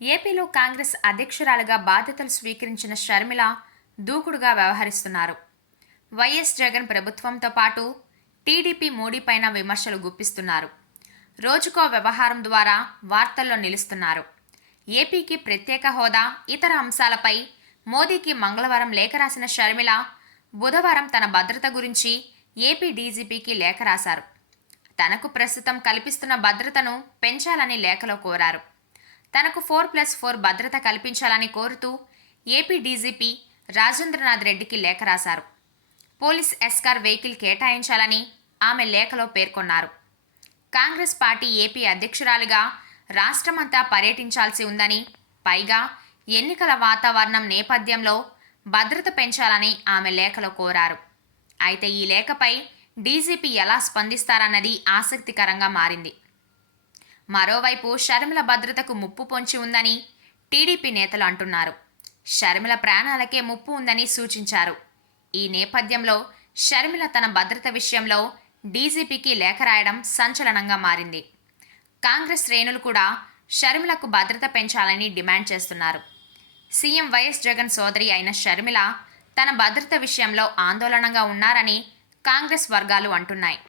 ఏపీలో కాంగ్రెస్ అధ్యక్షురాలిగా బాధ్యతలు స్వీకరించిన షర్మిల దూకుడుగా వ్యవహరిస్తున్నారు. వైఎస్ జగన్ ప్రభుత్వంతో పాటు టీడీపీ మోడీపైన విమర్శలు గుప్పిస్తున్నారు. రోజుకో వ్యవహారం ద్వారా వార్తల్లో నిలుస్తున్నారు. ఏపీకి ప్రత్యేక హోదా, ఇతర అంశాలపై మోదీకి మంగళవారం లేఖ రాసిన షర్మిల బుధవారం తన భద్రత గురించి ఏపీ డీజీపీకి లేఖ రాశారు. తనకు ప్రస్తుతం కల్పిస్తున్న భద్రతను పెంచాలని లేఖలో కోరారు. తనకు 4+4 భద్రత కల్పించాలని కోరుతూ ఏపీ డీజీపీ రాజేంద్రనాథ్ రెడ్డికి లేఖ రాశారు. పోలీస్ ఎస్కార్ వెహికల్ కేటాయించాలని ఆమె లేఖలో పేర్కొన్నారు. కాంగ్రెస్ పార్టీ ఏపీ అధ్యక్షురాలిగా రాష్ట్రమంతా పర్యటించాల్సి ఉందని, పైగా ఎన్నికల వాతావరణం నేపథ్యంలో భద్రత పెంచాలని ఆమె లేఖలో కోరారు. అయితే ఈ లేఖపై డీజీపీ ఎలా స్పందిస్తారన్నది ఆసక్తికరంగా మారింది. మరోవైపు షర్మిల భద్రతకు ముప్పు పొంచి ఉందని టీడీపీ నేతలు అంటున్నారు. షర్మిల ప్రాణాలకే ముప్పు ఉందని సూచించారు. ఈ నేపథ్యంలో షర్మిల తన భద్రత విషయంలో డీజీపీకి లేఖ రాయడం సంచలనంగా మారింది. కాంగ్రెస్ శ్రేణులు కూడా షర్మిలకు భద్రత పెంచాలని డిమాండ్ చేస్తున్నారు. సీఎం వైఎస్ జగన్ సోదరి అయిన షర్మిల తన భద్రత విషయంలో ఆందోళనగా ఉన్నారని కాంగ్రెస్ వర్గాలు అంటున్నాయి.